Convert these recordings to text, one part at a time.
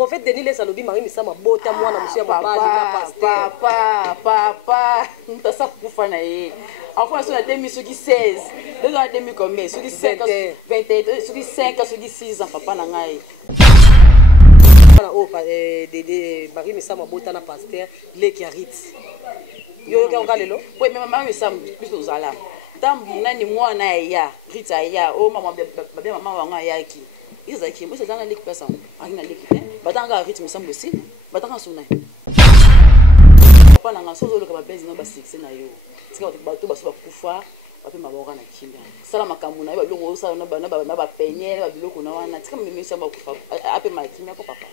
prophète Denis les alobi Marie Misama bota mwana monsieur mabali na pasteur. Papa, ça ça pour faire naïe. Enfin sur la demi sur qui 16. Deux ans demi combien? Sur qui 5 21, sur qui 5, sur qui 6 ans papa na ngai. Oh de Marie Misama bota na pasteur les qui arrête. Yo ka lelo? Oui, mais Marie Misama plus aux alarmes. Tambu nani mwana ya, Rita ya, oh maman bien maman wanga ya ki. Ils ont qui moi c'est dans la ligue personne. Arina ligue. Batanga rythme semble aussi. Batanga sona. Papa nanga sozo loka ba bezi na ba succès na yo. Sika bato baso ba kufa, ba pe mabora na kimia. Sala makambu na yo biloko sala na ba penye ba biloko na wana. Tika mimi samba kufa. Ape ma kimia ko papa.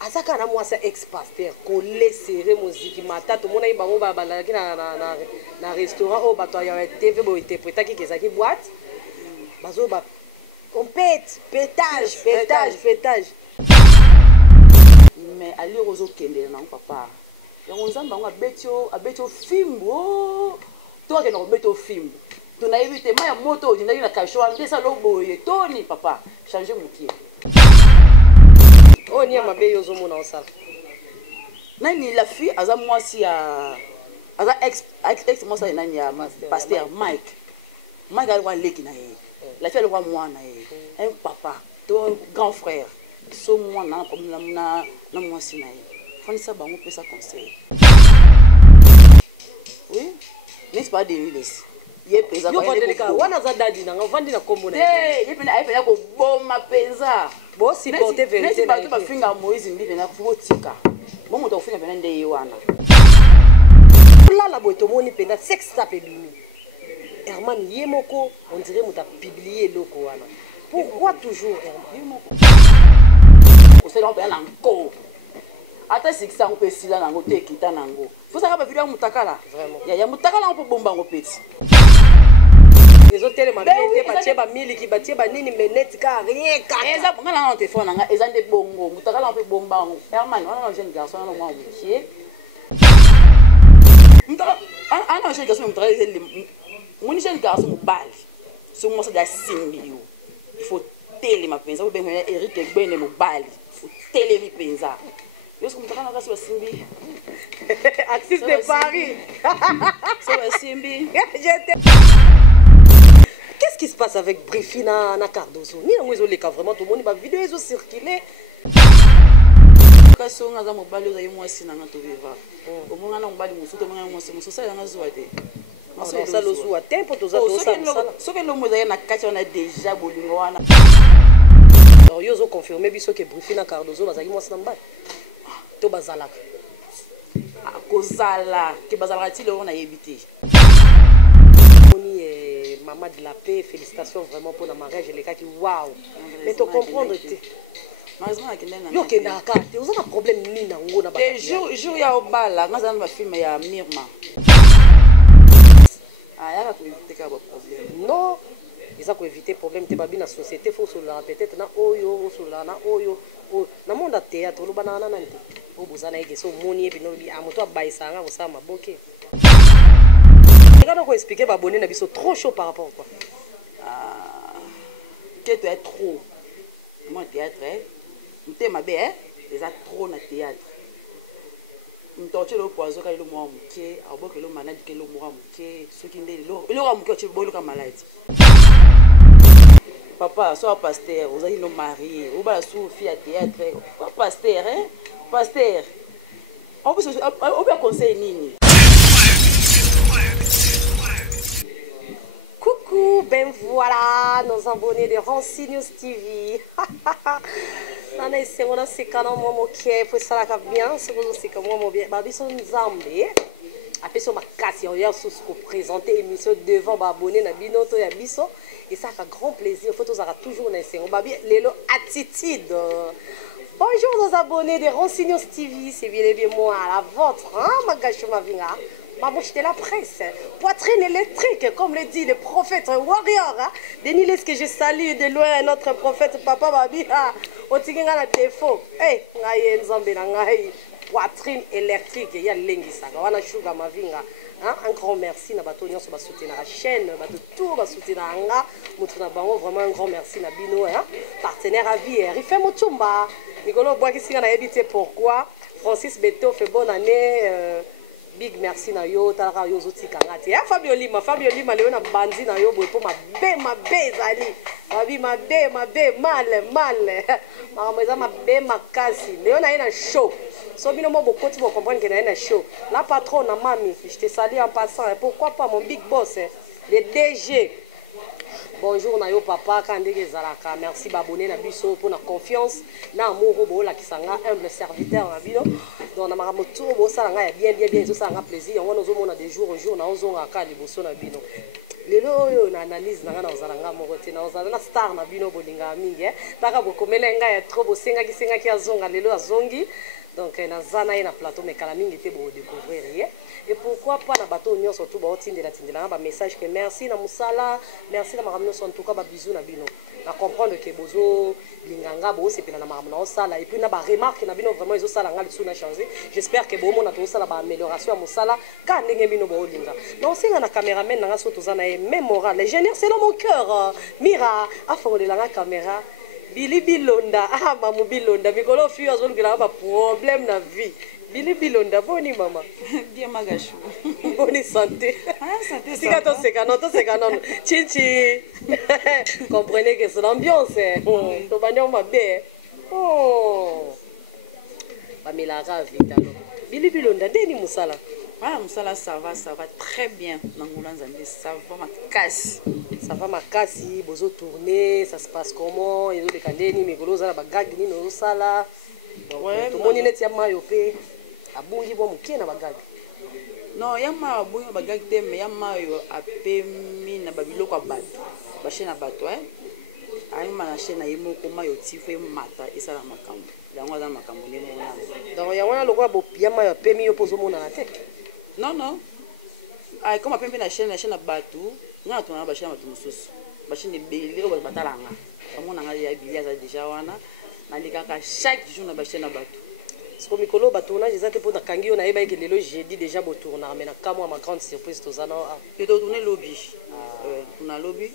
Azaka na mwasa ex-pasteur collé serré musique matatu mona ibango ba balaki na restaurant au bato ya TV bo interpréter ki kezaki boîte. Bazo ba on pète, pétage. Mais ali rozo kende na papa. Ya nzamba ngo abetio film oh. Toi ke no beto film. Tu na évité ma moto ndaki na kashwa ndesa loboye toni papa. Changer mukie. Oh ni mabe yozo mona osala. Nani la fille aza mwasi ya aza ex moi ça nani ya pasteur Mike. Mike alikuwa leki na yeye. La fille alikuwa mwana yeye. Un papa, ton grand frère. So mwana na mwasi na yeye. Fani ça bango pesa conseil. Oui. N'est-ce pas Deniles? Ye pesa kwa yele ko. Wana za dadi na ngavandi na kombo na. Eh, ye pena ayepena ko boma pesa. Bo supporter vérité na. N'est-ce pas finga Moïse mbi pena fuko tika. Bon moto finga pena nde wana. Là boto moni pena sex tape bimi. Herman Yemoko, on dirait que tu as publié le Koana. Pourquoi toujours Herman Yemoko? On se l'empêche encore. Attends, c'est que ça on peut s'y là dans le thé qui t'a nango. Faut savoir que vidéo mutakala. Vraiment. Il y a mutakala on peut bomber en petit. Les autres télé mabete batie ba mili ki batie ba nini menette ka rien ka. Eza nga na téléphone nga eza nde bongo. Mutakala on peut bomber en. Herman, on a un jeune garçon on a moitié. Mutakala, un jeune garçon mutakala mon jeune garçon mobile sur moi ça doit signer il faut télé ma pensa ou bien Eric Egben mobile il faut télé mi pensa yo comme ça na kasi simbi Axis de Paris ça va simbi qu'est-ce qui se passe avec Brifina na Cardozo ni ngo ezoleka vraiment tout le monde ba vidéo ezo circuler kasi on a mobile za yimo sina nga to viva au moins na mobile musuto nga musuto ça nga zo ate ça le joue à tempo tous ça ce que l'homme a caché on a déjà bolingo wana alors yo zo confirmer biso que Brifina Cardozo bazaki mwasi na mbala to bazalaka kozala ke bazalaka ti le on a évité oni maman de la paix félicitations vraiment pour la mariage les cas qui waouh mais to comprendre yo kenda ka te oza na problème ni na ngo na ba jour ya obala ngaza na ba film ya Mirma. Ah, il y a pas de problème. Non, ils ont éviter problème. Tu vas bien la société, faut se la peut-être na oyo, sur la na oyo. Na monde à théâtre, le banana nante. Au buzana ege so moni et puis no bi amoto baisanga au sama boké. Regarde quoi expliquer ba abonné na biso trop chaud par rapport quoi. Ah, que tu es trop. Moi théâtre, tu ma bé, ils a trop na théâtre. Mtoche lo poison ka lo mo amuke aboke lo malade ke lo mo amuke soki ndeli lo amuke oche bolo ka malade papa soit pasteur vous allez no marier ou ba sou fille à théâtre pasteur hein pasteur on peut conseiller nini. Coucou, ben voilà nos abonnés de Rancy News TV. Nana esse mona se canal momo que foi sala ka bien se vous se comme momo bien ba biso nzambe a pessoa makasi on sous pour présenter émission devant ba abonné na binoto ya biso et ça fait grand plaisir faut tous toujours na esse ba bien lelo attitude. Bonjour nos abonnés de Rancy News TV, c'est bien et bien moi la vôtre hein magacho mavinga. Ma bouche de la presse, poitrine électrique, comme le dit le prophète warrior. Hein? Denis, est-ce que je salue de loin notre prophète Papa Babi? On tient un défaut. Eh, poitrine électrique, il y a l'engi ça. On a sugar mavinga. Hein? Un grand merci na bato nyonso ba soutenir la chaîne, bato tout ba soutenir nga, mutu na bango vraiment un grand merci na bino hein. Partenaire à vie, Rifé Mutumba. Nicolo Boaki singa na ebité pourquoi Francis Beto fait bonne année big merci na yo talaka yo zoti kangati. Ya Fabio Lima leo na bandi na yo boy po mabe zali. Babi mabe mal. Mama eza mabe makasi. Leo na ina show. So bino mo bokoti bo comprendre que na ina show. La patronne na mami, je te salue en passant. Et pourquoi pas mon big boss hein? Le DG. Bonjour na yo papa kandeke zalaka. Merci babonné na biso pour la confiance na amour bo la kisanga humble serviteur na bino. Donc na maramoto bo salanga ya bien zo salanga plaisir. On ozo mona de jour au jour na ozo ngaka liboso na bino. Lelo yo na analyse na ngana ozalanga moko te na ozalanga star na bino bolinga mingi eh. Taka bokomela nga ya trop bosenga ki azonga lelo azongi. Donc na zana na plateau mais kala mingi te bo découvrir eh. Et pourquoi pas na bateau nyonso surtout ba otindela ba message que merci na musala, merci na makamno en tout cas ba bisous na bino. Na comprendre que bozo linganga bo sepela na makamno osala et puis na ba remarque na bino vraiment ezo sala nga lisu na changer. J'espère que bo mona to sala ba amélioration à musala ka ndenge bino bo linga. Na osenga na cameraman na so tozana e même moral. Les génères c'est dans mon cœur. Mira afongolela la caméra. Billy Bilonda ah mamu Bilonda mikolo fi azolukela ba problème na vie. Billy Bilonda, boni maman. Bien magachou. Boni santé. Ah, santé. Si quand on se canon, Chichi. Comprenez que c'est l'ambiance. To banyo mabe. Oh. Pamela vite alors. Billy Bilonda, deni musala. Ah, musala ça va très bien. Nangoula Nzambe, ça va ma casse. Ça va ma casse, bozo tourner, ça se passe comment? Ils ont des candeni, mais golo za ba gag ni no sala. Ouais, tout le monde est à Mayope. Abungi bo mukie na bagagi. Non, yama abungi na bagagi te mais yama yo apemi na babiloko abato. Ba chaîne abato hein. Ayi ma chaîne ayemo koma yo tifo mata esala makambo. Yango za makambo ne mona. Donc ya wana lokwa bo yama yo apemi yo pozo mona na te. Non. Ayi comme apemi na chaîne abato, nga tona ba chaîne abato mususu. Ba chaîne ebele ko batalanga. Amona nga ya bilia za déjà wana. Nalikaka chaque jour na ba chaîne abato. Parce que Mikolo, le tournage, ils étaient pour la Kangi, on a eu le jeudi déjà pour tourner. Mais quand moi, ma grande surprise, tout ça, non. Je dois tourner lobby. On a lobby.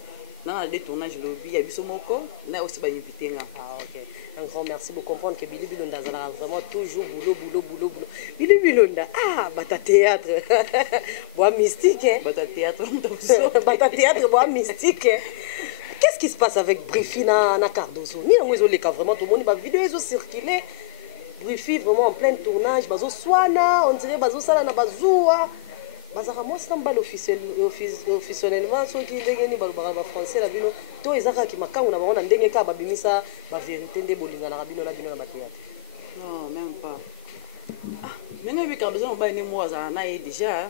Dans le tournage lobby, il y a Bisomoko. On a aussi invité. Ah, ok. Un grand merci pour comprendre que Billy Bilonda a vraiment toujours boulot. Billy Bilonda, ah, bata théâtre. Bois mystique, hein. Bata théâtre, bata théâtre, bois mystique. Qu'est-ce qui se passe avec Briefina na Cardozo? Ni on les cas vraiment tout le monde, vidéo ils ont circulé. Briefy vraiment en plein tournage, bazo swana, on dirait bazo sala na bazoua. Bazara moi c'est un bal officiellement ceux qui ndengeni ba français la bino. To ezaka ki makangu na baona ndenge ka babimisa ba vérité nde bolinga na bino na batéâtre. Non, même pas. Ah, mais oui Cardozo on ba ni moi za na déjà.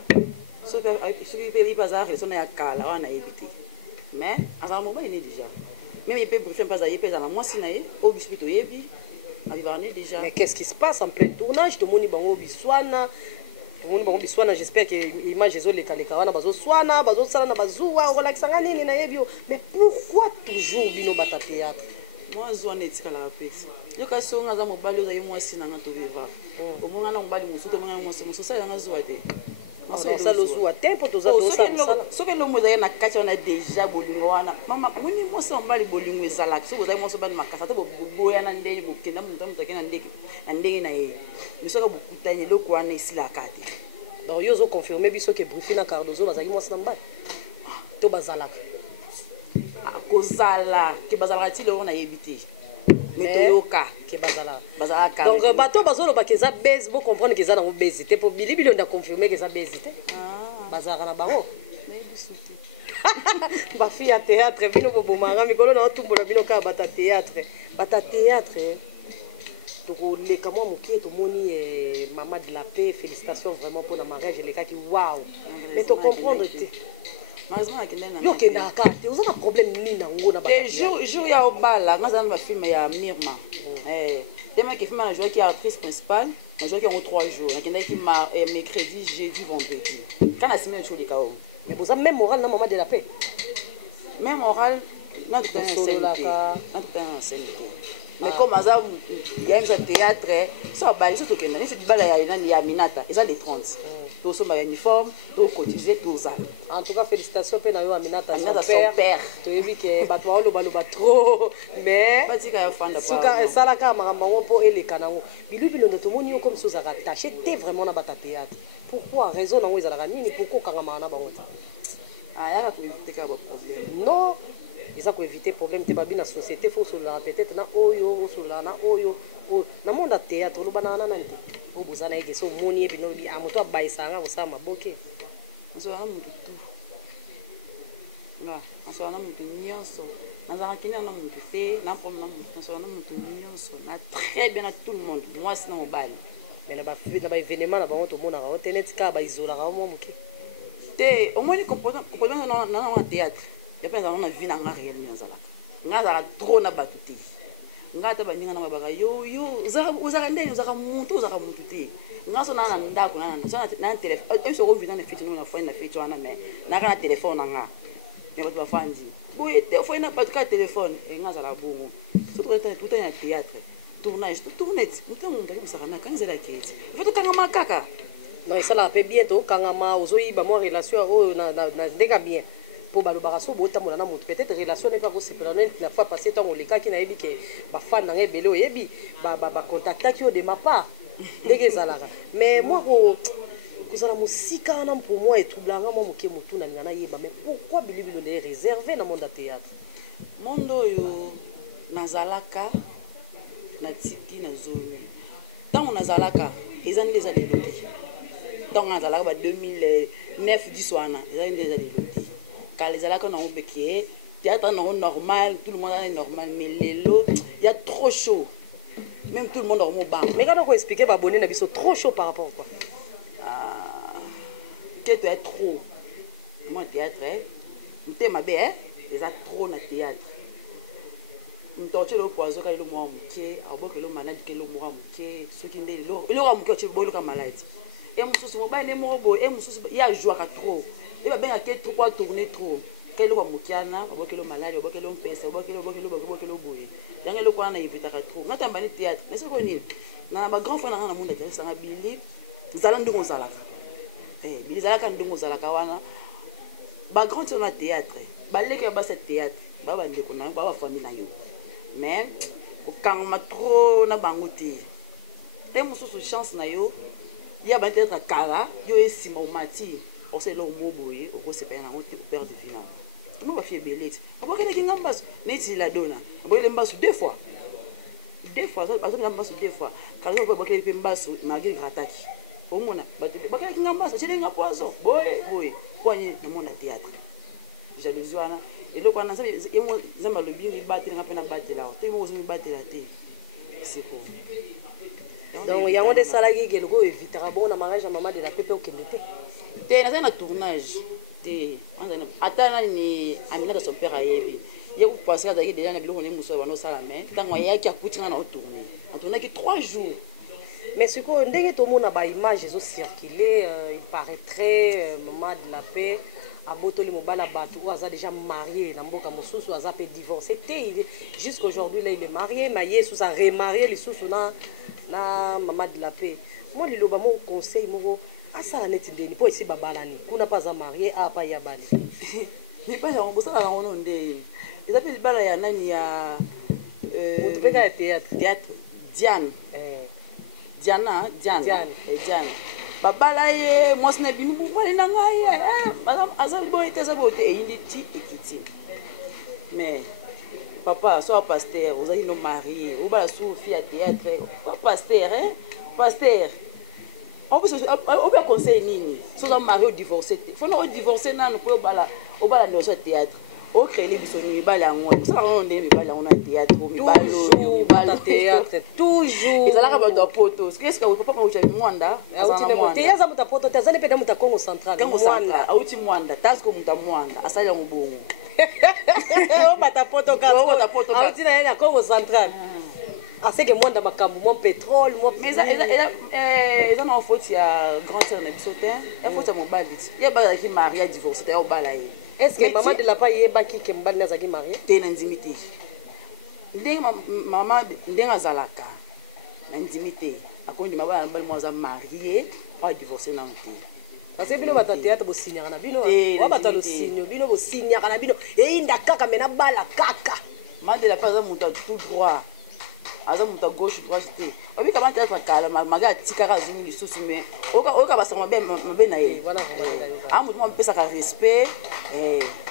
Ceux qui peuvent pas ça, ils sont ya kala wana éviter. Mais azara mo ba ni déjà. Même il peut briefer pas ça, il peut ça moi si na ye, au bispito yebi. Déjà. Mais qu'est-ce qui se passe en plein tournage? Tout le monde est biswana. Tout le monde est biswana. J'espère que l'image est les kalekawana bazo swana, bazo sala na bazoua, relaxanga nini na yebio. Mais pourquoi toujours bino bata théâtre? Moi zwana etika la pesi. Yo ka songa za mobali oza moi si na ngato viva. Au moins na mobali musuto mwana musuto ça yanga zwa te. Ça le joue à tempo to za do ça. So que le mo za na kati on a déjà bolingo wana. Mama muni mo so mbali bolingo ezala. So ko za mo so bani makasa to boya na ndenge bokenda mutu mutake na ndenge na ye. Misoka bokutanye loko wana isila kati. Donc yo zo confirmer biso que Briefina Cardozo bazaki mo sa mbali. To bazalaka. Kozala ke bazala ti le on a évité. Mais toyoka ke bazala. Donc bato bazolo ba keza base bo comprendre que ça na base te pour Billy Bilonda confirmer que ça base te. Bazara na bango. Ba fille à théâtre bino bobo manga mikolo na otumbola bino ka bata théâtre. Bata théâtre. Donc les comment mokie to moni maman de la paix, félicitations vraiment pour la mariage les cas qui waouh. Mais to comprendre te. Yo kenda kate, vous avez un problème ni na ngo na ba. Jour ya obala, nga zana ba film ya Mirma. Demain qui film na joueur qui est actrice principale, un joueur qui a 3 jours, kenda qui mercredi, jeudi, vendredi. Quand la semaine chaud les kao. Mais vous avez même moral na maman de la paix. Même moral na tout un scène. Na tout un scène. mais comme aza ya misa théâtre so bali so tokenda nisi bala ya nani ya Minata eza les 30 to somba uniforme to cotiser to za en tout cas félicitations pe na yo Aminata son son père to yebi ke bato ba loba loba trop mais batika ya fanda pa suka salaka makambo ngo po eleka nango bilu bilondo to moni yo comme ça rattaché t'es vraiment na bata théâtre pourquoi raison nango ezalaka nini pourquoi kangama na bango ah ya ko éviter ka ba problème non ils ont éviter problème te babi na société faut se la peut-être na oyo so la na oyo na monde théâtre lo banana na nte o bozana ege so moni e bino bi amoto abaisanga bosa maboke so na mutu tu nga so na mutu nyonso na za kini na mutu te na pom na mutu so na mutu nyonso na très bien à tout le monde moi c'est na mobile mais na ba événement na bango to mona ka internet ka ba isola ka mo moke te au moins comportement na théâtre ya penza na vie na nga réellement nzalaka nga za trop na batu te nga ta baninga na baka yo uzaka ndeni uzaka muntu te nga so na ndako na téléphone e so ko vina na fiti na fone na fiti wana mais na kana téléphone nga mais batu ba fandi boye te fone na batu ka téléphone e nga za la bongo so tout na théâtre tournage mutu ndaki bisaka na kanzela kete faut kanga makaka non ça la peut bientôt kangama ozoyiba mo relation o na ndeka bien pour balobaka so botambola na moto peut-être relation n'est pas possible la fois passée tant on les cas qui na yebi ke ba fan na ebele oyebi ba contacta ki o de ma part ndenge ezalaka mais moi ko kozala musika na pour moi et troublanga moi moke motu na ngana yeba mais pourquoi bilibilo est réservé na monde théâtre mondo yo nazalaka na tiki na zone tant nazalaka ezani les aleloti tant nazalaka ba 2009 10 wana ezani les aleloti quand les alaka na obeki théâtre normal tout le monde est normal mais lelo il y a trop chaud même tout le monde est au bas mais quand on expliquer ba bonné na biso trop chaud par rapport quoi que tu es trop moi théâtre m'te ma bé ils a trop na théâtre m'torche le poison quand le moi muké aboke le malade que le moi muké ce qui ndé le wa muké tu boyo ka malade et mususu mo ba ne mo bo et mususu ya joie ka trop et ba ben a que trop tourner trop que le wa mukiana aboke le malade aboke le mpesa aboke le boye yango le kwa na éviter ka trop ngata mbani théâtre mais c'est quoi ni na ba grand frère na monde théâtre sanga bili zala ndongo zalaka bili zalaka ndongo zalaka wana ba grand sur na théâtre ba leke ba ce théâtre ba ba ndeko na ba famille na yo mais kokangama trop na bango te te mosusu chance na yo ya ba peut-être kala yo esima omati oselo moboye okosepela nango te opère de vie nango mo ba fie belete abokele kinga mbaso neti la dona abokele mbaso deux fois ça bazo na mbaso deux fois kala ko abokele pe mbaso malgré grataki omona bakele kinga mbaso chelenga poison boye kwanye na mona théâtre jalousie wana eloko wana yemo zamba lobi ni batela ngapena batela te mo zo mi batela te siko donc yango de salaki ke loko évitera bon na mariage maman de la pepe au kendete te na na tournage te anda atana ni Aminata son père ayebi ye ko passer à déjà na biloko ne muso bano sala mais tango yaki akutinga na tourner on tourner que 3 jours mais ce qu'on ndenge to mona ba image zo circuler il paraîtrait maman de la paix abotoli mobala bato ou aza déjà marié na mboka mosusu aza pe divorcé té jusqu'à aujourd'hui là il est marié mais yesu sa remarié les sous na maman de la paix moi li loba mo conseil moko asala neti ndeni po ici babalani kuna pas marié a pa ya bali ni pas on bosa la on ndeni ils appellent bala ya nani ya on peut ka théâtre Diane babala ye mwasi na binu bubali na ngai madame azali boye te za bote eyindi ti ekiti mais papa soit pasteur ozali no marié obala sou fille à théâtre pasteur on peut conseiller nini so za marié ou divorcé faut no divorcer nanu po obala no so théâtre o créer les bisoni bala ngwa ça on ndé bala on a théâtre toujours bala théâtre toujours ezalaka ba do poto qu'est-ce que papa quand tu mwanda théâtre muta poto tazali pe muta Congo central mwanda auti mwanda tasko muta mwanda asali ya mbongo o bata poto ka auti na ya Congo central aseke mwanda makambu mo pétrole mo mais eza na faute ya grand sœur na bisote ya faute ya mobali ya ba ki maria divorce ta o bala ye est-ce que maman de la pa yeba ki ke mbali nazaki marié te na ndimité mama ndenge azalaka na intimité akondima bana bali mwa aza marié divorcé na te parce que bino bata théâtre bosignaka na bino wa bata losigno bino bosignaka na bino eyinda kaka mena bala kaka Mandela pas aza moto tout droit aza moto gauche droite te obika ba théâtre kala maga atikaka azungi lisusu mais oyoka basango mabe na ye moto mo apesaka respect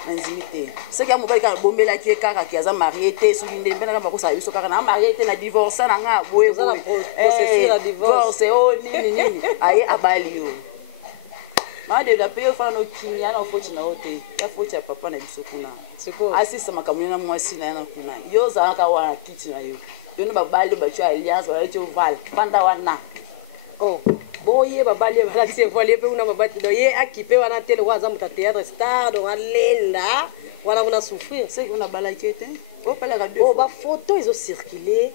na intimité soki ya mobali kaka bombelaki ye kaka ki aza marié te soki nde mpenaka bakosala biso kaka na marié te na divorce na nga boye divorce o nini aye abali yo Mandela pe ofana no kinya na ofoti na ote ya foti ya papa na biso kuna asisa makamuni na mwasi na yana kuna yo zalaka wana kiti na yo yo no babali ba twa alliance ba twa val panda wana boye babali ba tie voile pe una babati do ye akipe wana tele wa za muta théâtre star do alenda wana una souffrir c'est qu'on a balakete pala ka deux ba photo ils ont circulé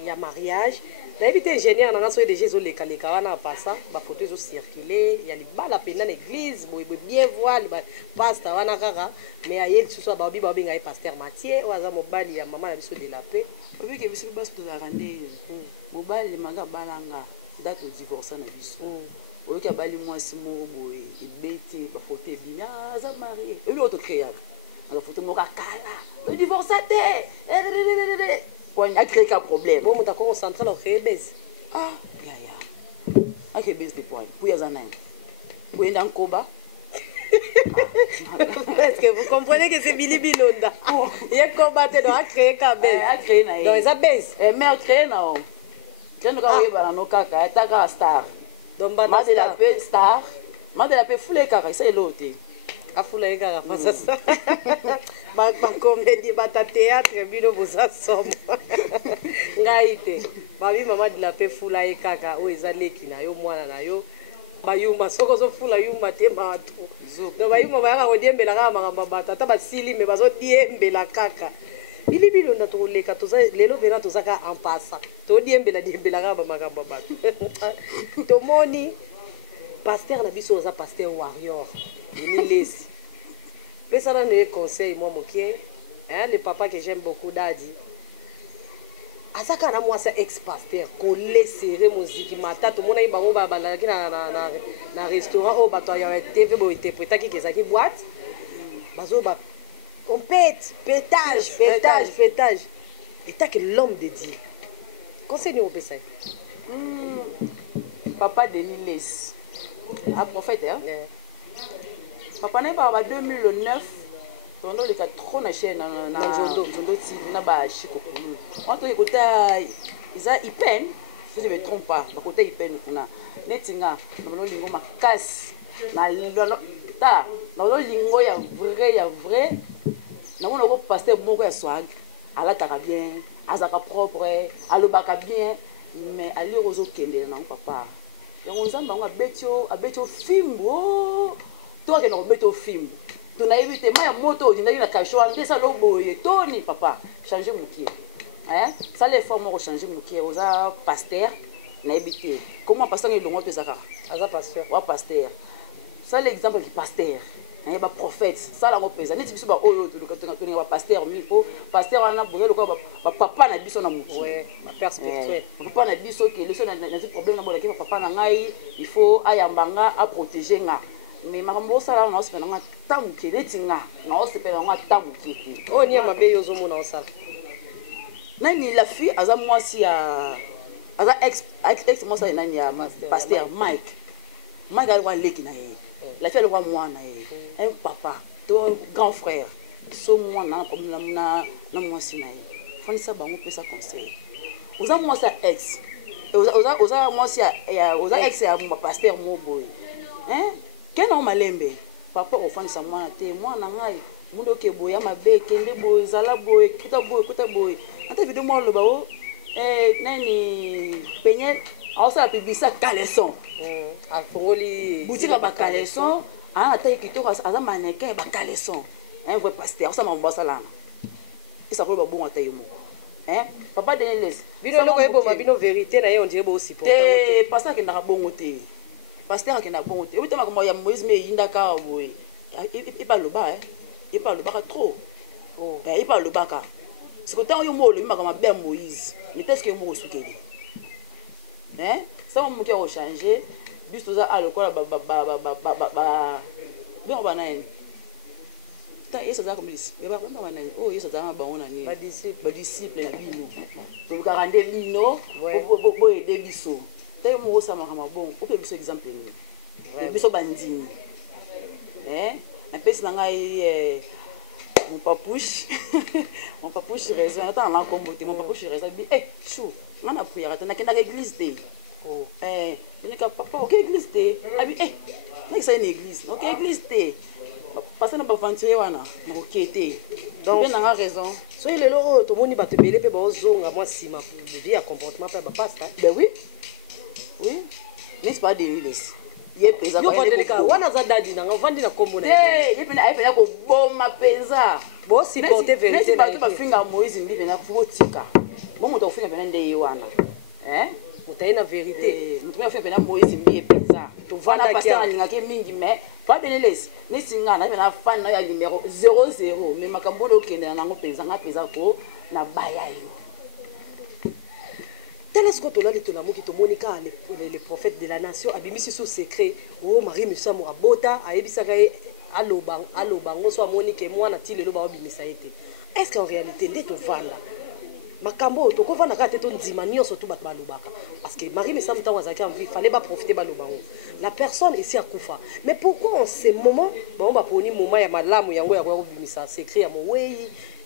il y a mariage David ingénieur na so déjà zo leka wana passa ba photo zo circuler ya libala pena na église boye bien voir ba pasteur wana kaka mais ayel suso ba biba benga pasteur Mathieu oza mobali ya mama na biso de la paix obi ke biso baso to zakande mobali manga balanga date divorce na biso oyo ka bali mwasi mo boye ibeti ba photo ebina za marié obi auto créable la photo mo ka kala le divorce te Quand il y a créé un problème. Bon, on a concentré sur le baiser. Ah, ya. Il baiser des points. Pour y avoir un. Pour y avoir un koba. Est-ce que vous comprenez que c'est Billy Bilonda? Il y a un koba qui a créé un baiser. Il a créé un. Donc, il a baisé. Mais il a créé un. Il a créé un star. Donc, il a fait star. Il a fait foulé kaka. C'est l'autre. Afula eka ka ça ba comédie ba théâtre bino boza somo ngaite babi mama de la pe fula eka ka o ezaleki na yo mwana na yo ba yuma soko zo fula yuma te mato do ba yuma ba ka odiembela ka mama batata ba sili me bazo diembela kaka ili bilo na to leka to lelo bena to zaka en passa to diembela ka ba makamba ba to moni pasteur na biso za pasteur warrior Lesi. Mais ça donne un conseil, moi, le papa que j'aime beaucoup, Dadi. À ça, quand moi, c'est ex-pasteur, qu'on laisse serrer musique, mata, tout le monde a eu un restaurant, oh, bah, toi, il y a un TV, bon, interpréta qui est qui boîte. On pète, pétage. Et t'as que l'homme de Dieu. Conseil-nous au Pessay. Papa Denis Les, un prophète, hein? Papa n'est pas en 2009, pendant les 4 trop na chaîne na Zondo TV na ba chiko kulu. On to écouter ils a ipen, si je me trompe pas, ba côté ipen kuna. Netinga na lo lingo makasi na ta na lo lingo ya vrai. Na mona ko pasteur moko ya swag, ala taka bien, azaka propre, alobaka bien, mais ali rozo kende na papa. Yango nzamba ngo abetio fimbo. Toi qui n'as pas film, tu n'as évité ma moto, tu n'as eu la cachoire, tu as l'oboye, Tony papa, changer mon pied. Hein? Ça les formes ont changé mon pied, aux pasteur, n'a évité. Comment pasteur est long, tu sais ça? Aza pasteur. Ou pasteur. Ça l'exemple du pasteur. Il y a un prophète, ça la représenté. N'est-ce pas oh tu n'as pas pasteur, mais pasteur on a besoin de quoi papa n'a biso na mutu. Ouais, ma père spirituel. Papa n'a biso que le son n'a problème na bolaki papa na ngai, il faut ayambanga à protéger nga. Mais makambo sala na osepela nga tamuke netinga na osepela nga tamuke te o ni mabe yozo mona osala nani la fille aza mwasi ya aza ex mwasi ya nani ya pasteur Mike alikuwa leki na yeye la fille alikuwa mwana yeye un papa to grand frère so mwana na problème na mwasi na yeye fanisa bango pesa conseil oza mwasi ya ex oza mwasi ya oza ex ya pasteur moboy hein Kena o malembe papa ofandisa mwana te mwana ngai mundo ke boya mabe kende boy zala boy kuta boy ata video mo loba o nani penye awsa pibisa caleçon afongoli boutique ba caleçon ata kitoko aza mannequin ba caleçon un vrai pasteur awsa mambasa lana isa ko ba bonga tayemo papa Denis bino loko ebo mabino vérité na ye on dirait bo aussi te pasteur ke na bongo te pasteur qui n'a pas monté. Oui, tu m'as dit Moïse mais il n'a qu'à il parle le bas, il parle le bas trop. Il parle le bas c'est que tant yo mo le makama bien Moïse mais est-ce que mo sukeli ça mo ki a changer bis toza a le quoi bien on va naine tant ça ça comme dit et ba ba naine oh ça ça ba on ani ba disciple na bino to ka rande bino bo aider biso tant mo ça makama bon o pe biso exemple ni biso bandini na pesi na ngai mon papouche raison attends là comme mon papouche raison bi chou on a prière attends na kenda l'église de je ka papa OK église de abi na ça une église OK église de parce na ba aventurer wana mo kete donc na nga raison so ile loro to moni ba te belé pe ba ozonga moi sima pour bien comportement pe ba pasteur ben oui n'est-ce pas des villes ye peza yo vandeleka wana za dadi na vandi na kombo na ye pena ai pena ko boma peza bo supporter vérité na ba finga Moïse ndi pena ko tika bo moto finga pena ndeye wana mutaina vérité mutumia finga pena Moïse mbi peza to vanda passer alinga ke mingi mais pas benelesi ni singa na pena fan na ya numéro 00 mais makambo lo kende na ngo peza nga peza ko na baya yo. Tel est ce que tu as dit, les prophètes de la nation, abimisi sous secret, oh Marie Musamu abota, aebisakae alobang, soit Monique et moi na-t-il le loba abimisa été. Est-ce qu'en réalité, dès que vanda, makambo, to ko vanda ka te ton dimanio surtout bat balobaka, parce que Marie Musamu ta wazaki en vie, fallait pas profiter balobango. La personne ici à Koufa. Mais pourquoi en ces moments, bon ba poni moment ya malamu yango ya ko abimisa secret ya mo wey,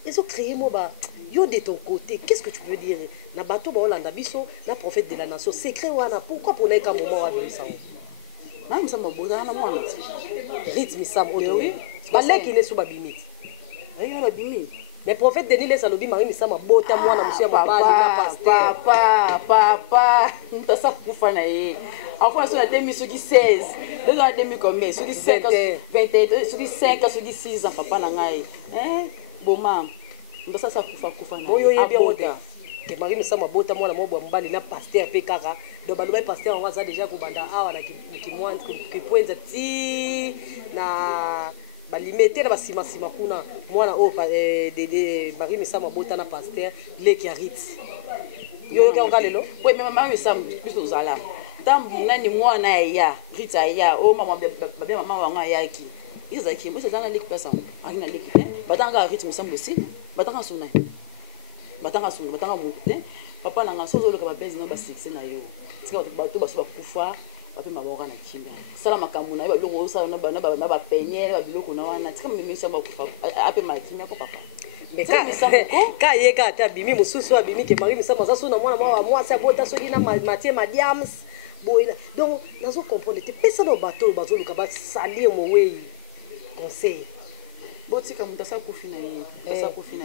ils ont créé mo ba yo de ton côté, qu'est-ce que tu peux dire? Na bato ba Olanda biso, na prophète de la nation, secret wana, pourquoi pour n'être qu'un moment wa bimisa? Na misa maboza na mwana. Rythme sam oto. Oui. Balé qui ne sou ba bimiti. Ayi na bimiti. Mais prophète Denis les salobi Marie misama bota mwana monsieur papa nta sa kufa na ye. Afona so na 2016. Deux ans 2000 combien? Sur 5 21 sur 5 sur 6 ans papa na ngai. Boma. Nta sa kufa na. Boyo ye bien ota. Que Marie misama bota mwana mobwa mbali na pasteur pe kaka. Do baloba pasteur on va déjà ko banda awa na ki mwana ki poinza ti na balimete na basima sima kuna mwana o de Marie misama bota na pasteur leki arit yo ka ngalelo oui mais maman misama plus ozala tambu nani mwana ya rita ya o mama ba mama wanga yaki izaki mo sezanga leki pesa akina leki batanga rit misama aussi batanga suna batanga mutu papa nanga sozo loka ba bezi na ba succès na yo tika bato baso bakufa bape maboka na kimia sala makambo na ye babiloko osala na ba penye na babiloko na wana tika mimisa bakufa ape makimia ko papa mais ka ye ka ta bimi mususu abimi ke Marie misama za so na mwana mwa mwasi abota so dina Mathieu Madiams boina donc nazo comprendre te pesa no bato bazo luka ba salir mo wey conseil botika mutasa kufi na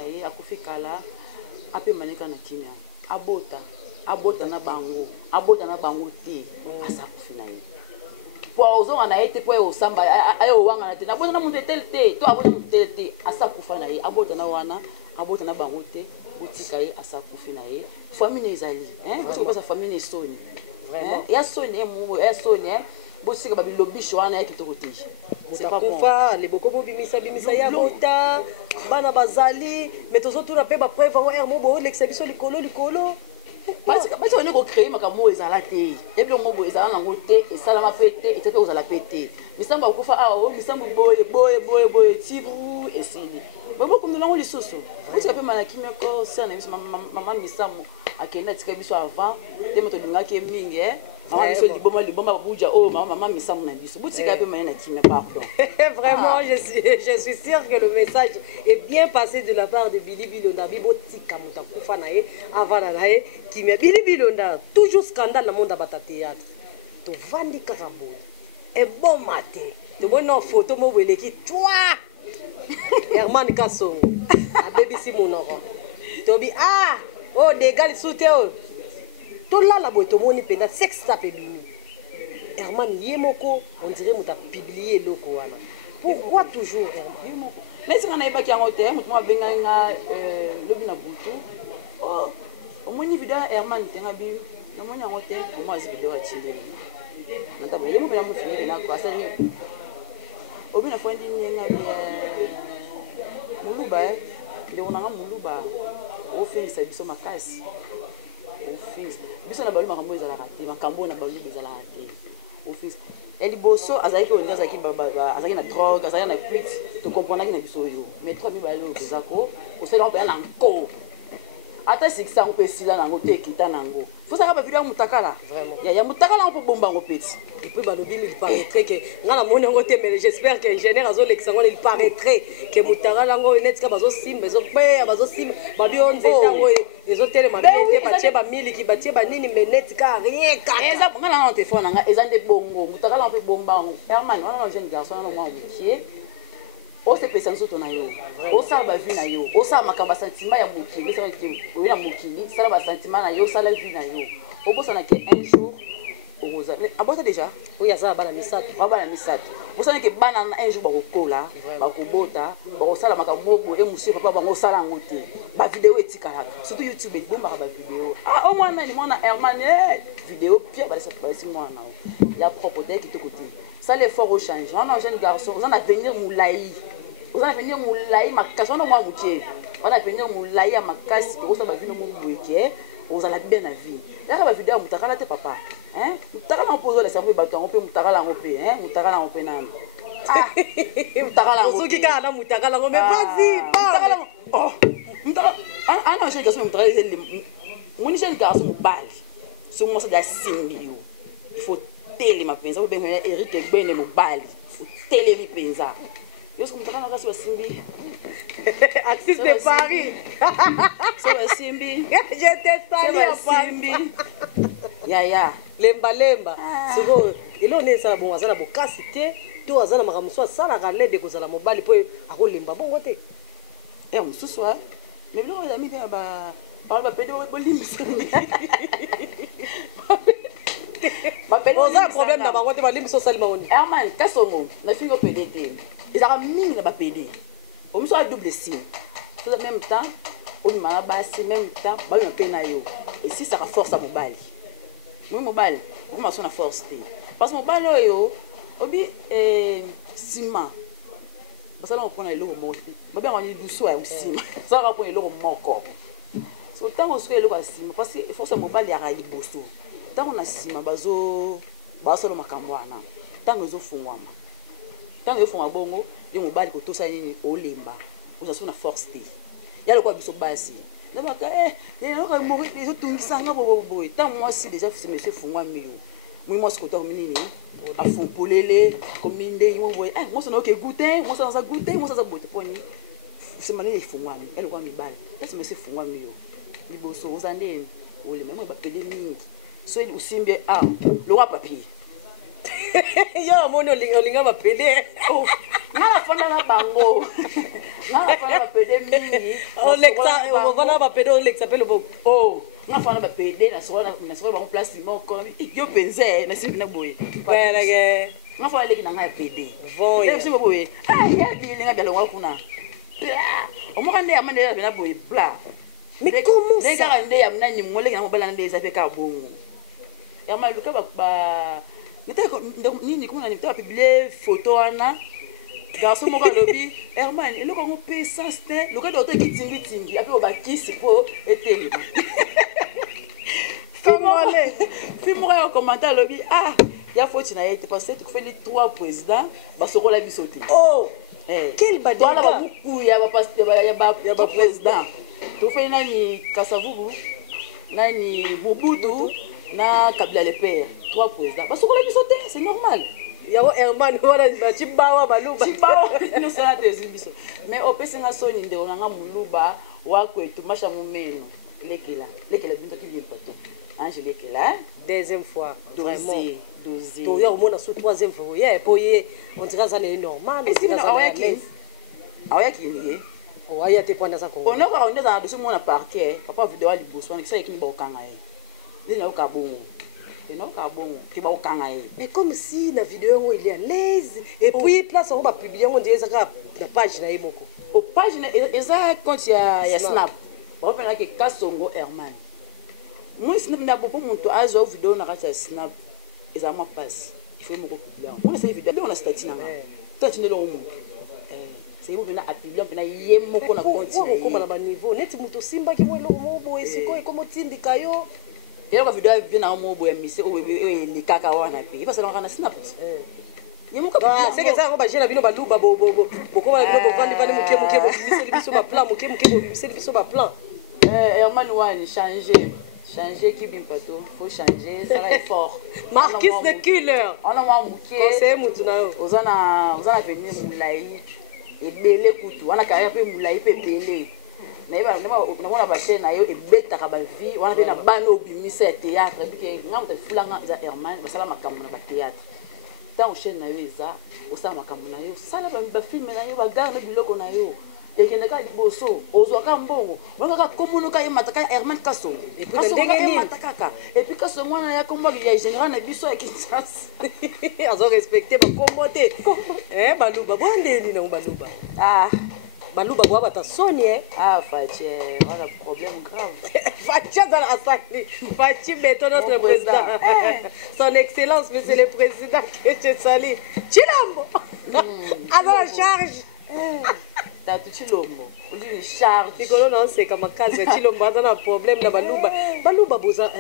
ye akufi kala ape manika na kimia abota na bango te asa kufina ye po ozonga na ete po osamba ayo wanga na te na bona mundu tel te to abona mundu tel te asa kufana ye abota na wana abota na bango te utika ye asa kufina ye famille ezali parce que sa famille soni vraiment ya soni mu ya soni bosika babilobisho wana ya kitoko te c'est pas bon kufa le boko bimisa ya bota bana bazali mais tozotuna pe ba preuve wa mo l'exhibition likolo parce que on est ko créer makambo ezala te et bien mo ezala nango te esalama pete et te ozala pete misamba kufa misamba boye tibu esili bon comme nous lisusu parce que pe manakimia ko sana maman misamo akenda tika biso avant te moto lingaki mingi maman biso liboma babuja maman misamo na biso butika pe mana kimia pardon vraiment je suis sûr que le message est bien passé de la part de Billy Bilonda bibotika muta kufa na ye avant na ye kimia Billy Bilonda toujours scandale na monde bata théâtre to vandi karabo et bon matin to bona photo mo weleki toi Herman Kasongo a BBC monoro tobi dégal soute to la boy to moni penda sex tape bimi Herman yemoko on dirait muta publier loko wana pourquoi toujours Herman yemoko mais si on a pas qui en hôtel mutu ma benga nga lobi na butu o moni video Herman tenga bi na moni en hôtel o moi video a chinde na taba yemo pena mu finir na ko asani obi na fondi nyenga bi muluba ndio unanga muluba ofingisa biso makasi ofingisa biso na balu makambo ezalaka te makambo na balu ezalaka te ofingisa eliboso azalaki oyo azalaki na drogue azalaki na cuite tokomprendaki na biso oyo mais 3 mibale oyo kozako kosalela mpenza na nko ata sikisa yango mpe esila nango te ekita nango fosaka bavideo ya mutakala ya mutakala yango mpo bomba yango peti epuis balobi il paraîtrait que nga na moni yango te mais j'espère que ingénieur azolekisa ngo il paraîtrait que mutakala yango netika bazosimba ezokweya bazosimba babi oyo nzete yango ezotelema bien te batie bamiliki batie banini mais netika rien kaka nga nanga na telefone nanga eza nde bongo mutakala yango mpe bomba yango herman wana na jeune garçon wana mwa mokie osepesa nzoto na yo osala bavi na yo osala makambo ya sentiment ya mokili oyo na mokili sala basentiment na yo osala vi na yo obosana ke un jour okoza abota déjà oyo aza bana misato bana misato obosana ke bana na un jour bakokola bakobota bakosala makambo boye mosusu papa bango osala yango te bavideo etikalaka surtout youtube ebombaka bavideo o mwana ni mwana herman video pia balesi mwana ya propre te kitoko te sala effort ochange wana jeune garçon oza na avenir molai oza na avenir molai makasi wana mwa mokie wana avenir molai ya makasi okosala bavino mo boyeke ozala bien na vie yaka bavideo ya mutakala te papa mutakala yango mpe ozolesa mpe bato yango mpe mutakala yango mpe mutakala yango mpe nani mutakala yango soki kaka na mutakala yango mais vas-y parle ana jeune garçon mutakala ezeli moni jeune garçon mobali soki mwasi da simbi yo il faut telema mpenza obenga Eric Egbene mobali telemi mpenza yo soki mutakala kasi basimbi Axis de Paris so basimbi je te salue à Paris ya lemba siko elo ne sala bon azala bokasi te to azala makambo so asalaka lede kozala mobali mpo akolemba bongo te mosusu mais biloko ezami mpe parole bapede bolimbisa oza problème na bango te balimbisa osalima oni herman kasongo nafingi opede te ezalaka mingi na bapede omiso a double signe en même temps obima na basi même temps babima mpe na yo esisaka force ya mobali moi mobali okoma so na force te parce que mobali oyo obi nsima basalaka mpona eloko moko te babengaka ni luso ya nsima basalaka mpona eloko moko so ntango soki eloko ya nsima parce que force ya mobali yaka liboso ntango na nsima bazosala makambo wana ntango ezofungwama bongo yo mobali kotosa nini olemba oza so na force te ya lokola biso basi nabaka ezotungisanga boboboye ntango mwasi déjà monsieur efungwami yo mwi mwasi kotokomi nini afumpolele komi ndenge moboye mwasi nayoke gute mwasi naza gute mwasi aza bote mponi nsima nini efungwami ya lokola mibali esi monsieur efungwami yo liboso oza ndeni olema mwe bapele mingi so osimbi lokwa papier yo amoni olinga bapele nga nafanda na bango nga nafanda bapede mingi okona bapede olekisa mpe loboko nga nafanda bapede nasokola bango place moko yo mpenza nasimbi na boye nga fana leki na nga ya pede simbi boye bilinga byalongwa kuna omoka nde yama nde yapena boye bla nde kaka nde yamnani moleki na mobala nde eza mpe kaka bongo yama luka nini komona nite bapiblie photo wana garçon moko alobi herman eloko yango mpe essence te loka doto ekitingitingi ape obakisi mpo etelema fi moko ya komante alobi ya foti na ye te parce que tokofeli 3 président basokola biso te twana babuku ya baprésident tokofeli nani kasavubu nani mobutu na kabila le père 3 présidents basokola biso te c'est normal yango herman wana bacibawa baluba nyosala te ezwi biso mais opesinga soni ndeko nanga moluba wakwetu masha momeno lekela bintoki bien pato ange lekela deuxième fois dosé toya omona so troisième fois oya po ye on dirait ça n'est normal awayaki ye oya te pwana za kongo onoka ondeza na dossier mona parquet papa vidéo ali boso wana kisa ekini bakokanga ye ndina yoka bongo mais comme si la vidéo il est à l'aise et puis place on va publier on dirait ça la page na yemoko au page eza compte ya snap on va que Kasongo Herman moi snap na bopo monto azo vidéo na kati ya snap eza moi passe il faut moko publier on essa vidéo on a statut na toi tu ne le montre c'est vous venez appeler on ye moko na compte na ko na ba niveau net muto simba ki mo eloko mo boye sikoyo komo tindika yo yelo ka video bien na mo boye mise o ni kaka wana pe parce que on a snap c'est que ça ko ba jena bino ba luba bo ko ba bino bo kandi bani muke bo bimise biso ba plan muke bo bimise biso ba plan Herman Wan changer qui bien pato faut changer ça va être fort Marcus the killer on a moi muke conseiller mutu na yo ozana venir mulai ebele kutu wana carrière pe mulai pe belé na mona ba chaîne na yo ebetaka ba vie wana pe na bana obimisa ya théâtre bike ngamu fulanga za Herman basala makambo na ba théâtre tant chaîne na yo eza osala makambo na yo sala ba film na yo ba garde biloko na yo ekendeka liboso ozwaka mbongo olokaka komonoka ye mataka Herman Kasongo matakaka epuis Kasongo wana ya kombo ya général na biso ya Kinshasa azo respecter bakombo te baluba bondeni na baluba baluba bwa bata soni Fachi on a problème grave Fachi dans la salle Fachi beto notre président son excellence monsieur le président que je salue Chilombo à la charge Tatu Chilombo une charge Nicolo non c'est comme kazi Chilombo a un problème na baluba boza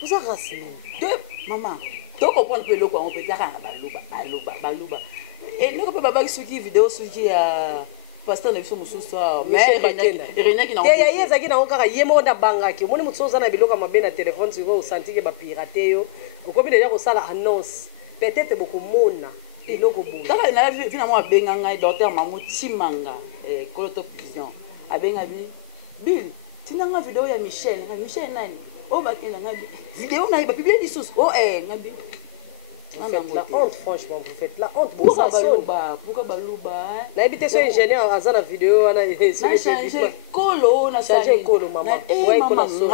boza racine de maman to comprendre que loko on peut dire baluba et nous peut baba suki vidéo suki ya pasteur na biso mususu mais René qui na ya ezaki na okaka yemo na bangaki moni mutsoza na biloko mabe na téléphone siko osanti ke ba pirater yo okomi déjà ko sala annonce peut-être beaucoup mona eloko boye kaka na vi na mo abenga ngai docteur Mamu Chimanga Koloto Vision abenga Bill tinanga vidéo ya Michel nani bakenda ngai vidéo na ba publier lisusu ngai vous faites la honte franchement vous faites la honte pourquoi baluba na habité sur ingénieur azana vidéo ana changer kolo na changer kolo maman ouais kolo so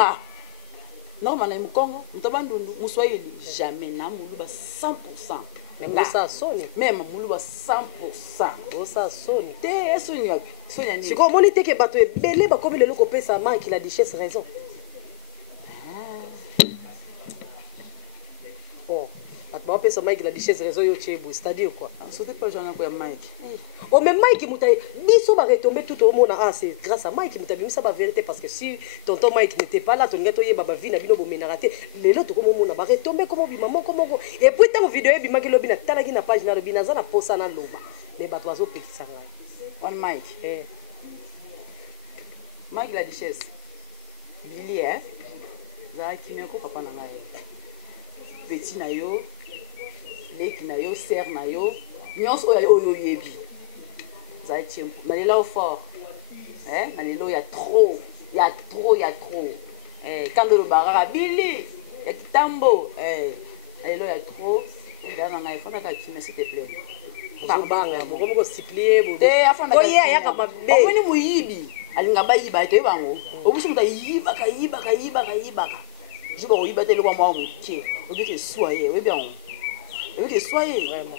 normal na Mkongo mtabandundu muswahili jamais na muluba 100% même ça sonne même muluba 100% ça sonne te soni wapi soni ani siko moni te ke bato ebele bakomi lelo kopesa manque la duchesse raison on peut se Mike la duchesse raison yo chebu c'est-à-dire quoi sauter pas genre quoi Mike oh mais Mike mutai biso ba retomber tout au monde c'est grâce à Mike mutai ça ba vérité parce que si tonton Mike n'était pas là ton ngato yeba ba vie na bino bo menaraté lelo to komo mona ba retomber comme bi maman comme et puis tant vidéo bi maki lobi na talaki na page na lobi na za na posa na loba mais ba to azo pekisa ngai on Mike Mike la duchesse Billy za kimeko papa na ngai petit na yo leki na yo ser na yo nyos oyo yebi za chimpo na lelo fort na lelo ya trop quand le barara Billy ya kitambo na lelo ya trop ndana ngai fona ka kime s'il te plaît banga bokomo ko supplier bo afana ko ye ya kama be omoni muyibi alinga bayiba ete bango obusu muta yibaka je vais vous battre le moi moutier au lieu que soyez oui bien au lieu que soyez vraiment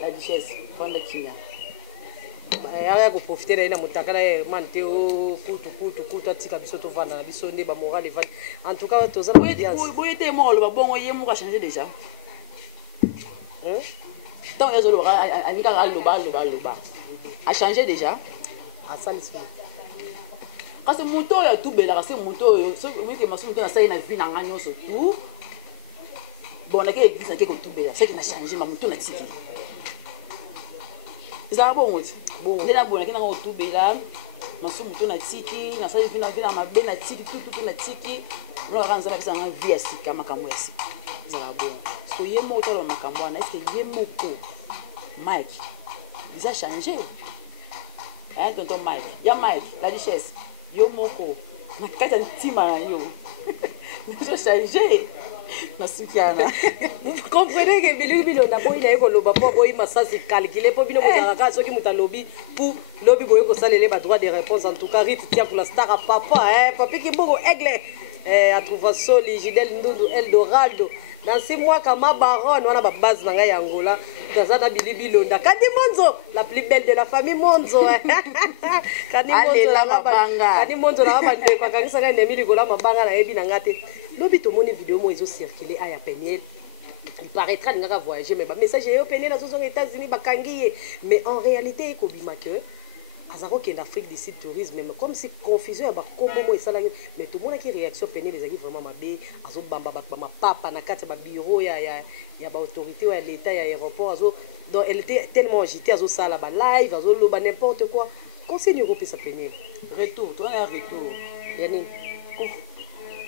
la duchesse fond de Kenya ya ko profiter na ina mutaka na mante o kutu atika biso to vanda na biso nde ba morale va en tout cas toza na audience boye te mo lo bongo ye mo ka changer déjà tant ya zo lo anika loba a changer déjà a salismo kasi moto oyo atubela kasi moto oyo soki maso moto nasali na vie na nga nyonso tu bon nake église nake kotubela soki na change ma moto natiki ezalaka bongo ti nde nabonaki nanga kotubela maso moto natiki nasali vi na mabe natiki tututu natiki nokaka nzambe apesa nga vie ya sika makambo ya sika ezalaka bongo so ye moko tala makambo wana eske ye moko Mike eza change tonton Mike ya Mike la duchesse yo moko na kati ya ntima na yo nazo changer na sukiana vous comprenez que bilo na boyi na yeko loba po boyi masasi calculer po bino bozalaka soki muta lobi pour lobi boyi ko salele ba droit de réponse en tout cas Rit tia pour la star à papa papa ki mbongo aigle a trouvé Soli Gidel Ndundu Eldorado dans 6 mois kama baronne wana ba base na ngai ya Angola dans na bilonda Kadi Monzo la plus belle de la famille Monzo Kadi Monzo la mabanga Kadi Monzo la bande kwa kangisa ngai Emily Gola mabanga na yebi na ngate lobi to moni vidéo mo ezo circuler aya Peniel il paraîtra qu'il voyager mais message est opené dans les États-Unis bakangiye mais en réalité il kobima que azaro qui est d'Afrique du Sud tourisme mais comme si confusion ya ba kombo mo esala mais tout le monde qui réaction peine les amis vraiment mabe azo bamba ba papa na kati ba bureau ya ba autorité ya l'état ya aéroport azo donc elle était tellement agitée azo sala ba live azo loba n'importe quoi conseil européen ça peine retour toi un retour yani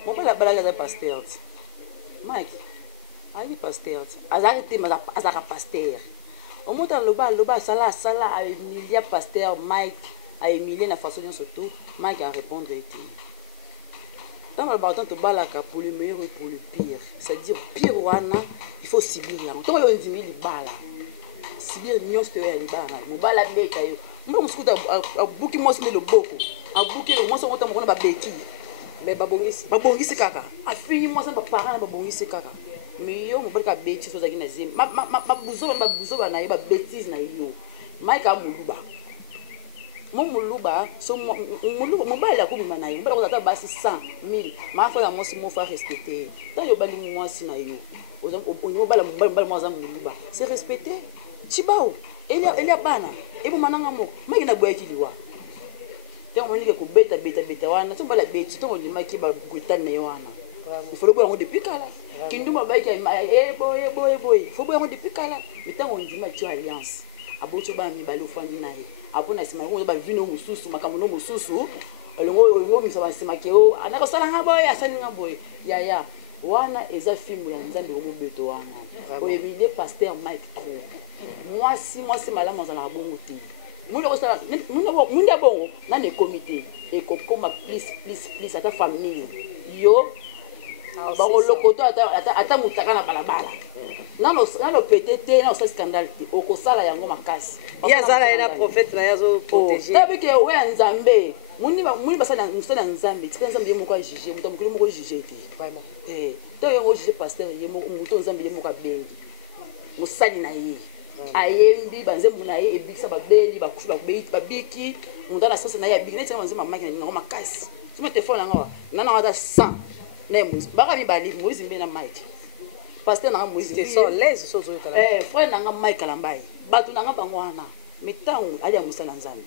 mon père la balade pasteur Mike ali pasteur azarité mais azara pasteur au montant loba sala a Emilia pasteur Mike a Emilia na façon surtout Mike a répondre été dans le bâton to balaka pour le meilleur et pour le pire c'est-à-dire pire wana il faut subir yango to yo ndimi libala subir nyonso to ya libala mobala beka yo mbo musikuta abuki mosi le boko abuki le mosi ngota mokona ba beki mais babongisi kaka afini mosi ba parents babongisi kaka mais yo mobali ka beti so zaki na zim babuzo ba na ye ba bêtise na yo Mike amuluba muluba so muluba mobali akubima na yo mobali kozata basi 100,000 ma fa ya mosi mo fa respecter tant yo bali mwasi na yo onyo bala mobali mwaza muluba c'est respecter chibao elia bana ebo mananga mo Mike na boyaki liwa tant on dit que beta wana so bala beti to on limaki ba gutana na yo wana il faut le voir depuis kala kinduma ba ki boy faut voir depuis kala metant on dit match alliance abocho ba mi balo fandi na ye apona sima ko ba vino mususu makamuno mususu longo misaba sima keo anako sala ngaboy asani ngaboy ya wana eza film ya nzambe wo beto wana o Emilie pasteur Mike trop moi si malama za na bongo te mundo ko sala mundo bongo na ne comité et kokoma please ata famille yo bakolokoto ata mutaka na balabala nano petete na osa scandale te okosala yango makasi ya zala ena prophète na yazo protéger tabi ke we nzambe muni basala musala nzambe tika nzambe ye moko juger muto mukulu moko juger te vraiment to yango juger pasteur ye moko muto nzambe ye moko bengi musali na ye ayembi banzembu na ye ebikisa babeli bakushi babeiti babiki muto na sasa na ye abiki netika banzembu mamaki na makasi sima telefone nga nana wata 100 Nemus, baka bali Moïse mbena Mike. Pasteur na Moïse. C'est ça l'aise so zo kala. Frère na Mike kalambai. Batu na bangwana. Metangu ali amusa na nzambe.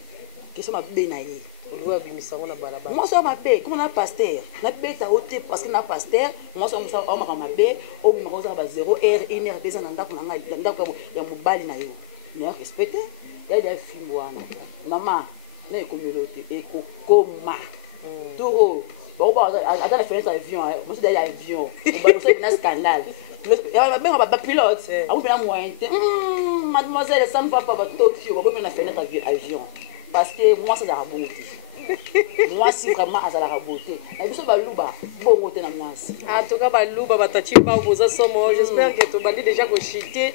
Keso mabe na ye. Oluwa bimisa ngona balabala. Moi so mabe, comme na pasteur. Na beta ote parce que na pasteur, moi so musa o mabe, o bi makoza ba 0 heure 1 heure beza na ndako na ngai, ndako ya mobali na yo. Mais respecter, ya dia film wana. Mama, na communauté ekokoma. Toro bon attends la fenêtre avion moi c'est d'aller avion on va un scandale ben on va pilote ah vous bien moyen mademoiselle ça ne va pas Tokyo on va la fenêtre avion parce que moi c'est la beauté moi si vraiment à la beauté et biso baluba bon côté na mwasi en tout cas baluba batachi pa boza somo j'espère que to bandi déjà ko chiter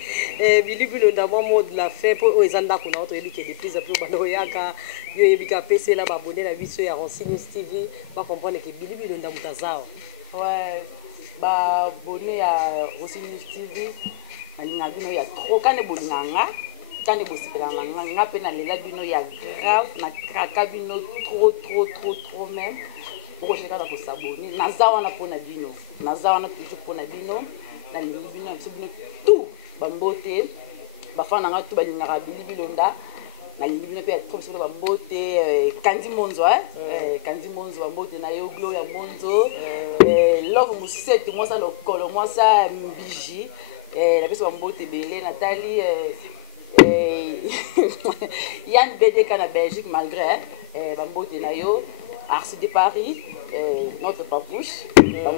bilibulo ndamo mot de la fin pour ezanda kuna auto yebi que de plus en plus bando yaka yo yebi ka PC la babonner la biso ya Roncine TV ba comprendre que bilibulo ndamo tazao ouais ba bonner ya Roncine TV alinga bino ya trop kane bolinganga kane bosipelanga nga pe na lela bino ya grave na kraka bino trop même pour que chacun puisse s'abonner naza wana pona bino naza wana toujours pona bino na lingi bino bino tout bambote bafana nga tout balingaka bilonda na lingi bino pe trop sur bambote kandi monzo kandi monzo bambote na yo gloria monzo love musete moi ça lokolo moi ça mbiji la biso bambote belé Nathalie Yann BDK na Belgique malgré bambote na yo Arsi de Paris notre papouche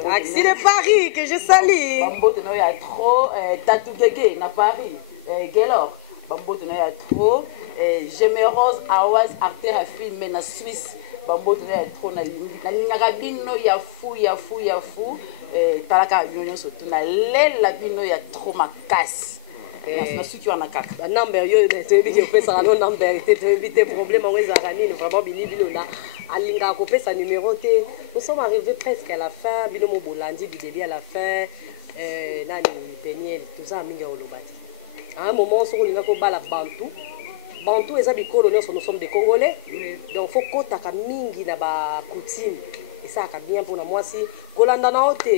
Arsi de Paris que je salue bambote na yo ya trop Tatou Gege na Paris Gelor bambote na yo ya trop Gemerose Awaz acteur à film na Suisse bambote na yo ya trop na lingaka bino ya fou talaka bino surtout na lela bino ya trop makasi na suki wana kaka ba number yo toyebi ke opesa no number te toyebi te problème ngo ezaka nini vraiment bilona alinga kopesa numéro te nous sommes arrivés presque à la fin bino mo bolandi du début à la fin nani Peniel tout ça minga olobati à un moment so kolinga ko bala bantu eza bikolo nyonso nous sommes des Congolais donc faut kotaka mingi na ba coutume Et ça a bien pour moi si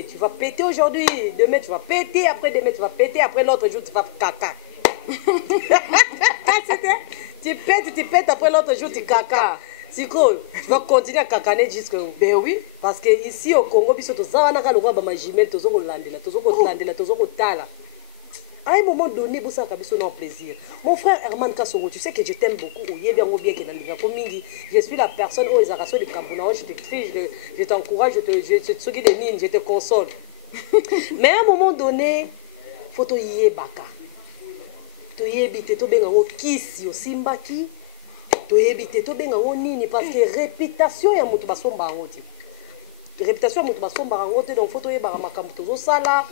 tu vas péter aujourd'hui, demain tu vas péter, après demain tu vas péter, après l'autre jour tu vas caca. Tu pètes, après l'autre jour tu caca. Tu vas continuer à cacaner jusqu'à où? Ben oui. Parce que ici au Congo, tu as à un moment donné, vous savez que un plaisir. Mon frère Herman Kassongo, tu sais que je t'aime beaucoup. Je suis la personne où les arrations du Cameroun, je t'écris, je t'encourage, je te console. Mais à un moment donné, il faut te y baka. To yebite to benga ngo kisi osimbaki. To yebite to benga ngo nini parce que réputation ya mutu basomba ngoti. Réputation ya mutu basomba ngoti donc faut to yebaka makambo tozo sala.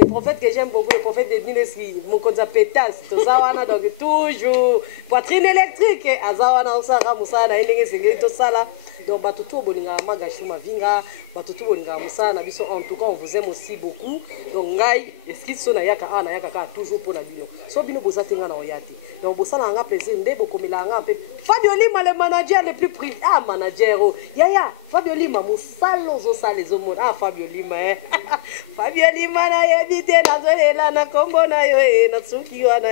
Les prophètes que j'aime beaucoup, les prophètes de Nineski, mon konza pétas, tozawana donc toujours poitrine électrique, azawana osaka musana endenge sengeli to sala. Donc batutu bolinga magashu mavinga, batutu bolinga musana biso en tout cas on vous aime aussi beaucoup. Donc ngai eski sona yaka ana yaka ka toujours pour la bino. So bino bozatenga na oyati. Donc bosala nga plaisir nde bokomela nga pe. Fabio Lima le manager le plus privé. Ah manager oh. Yaya, Fabio Lima musalo zo sala zo monde. Ah Fabio Lima Fabio Lima na yebite na zolela na kombo na yo na tsuki wana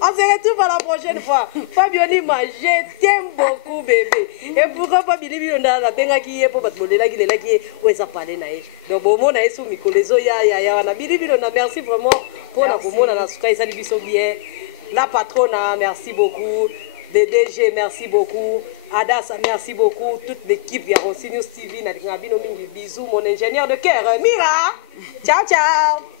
On se retrouve pour la prochaine fois. Fabio Lima, je t'aime beaucoup bébé. Et pourquoi pas Billy la benga qui est pour battre la qui est où ça parler na donc bon mon sous mikolezo ya wana Billy merci vraiment pour la pomona na suka ça biso bien. La patronne merci beaucoup. DDG merci beaucoup. Adas merci beaucoup. Toute l'équipe ya Rossi News TV na bino mingi bisous mon ingénieur de cœur Mira. Ciao ciao.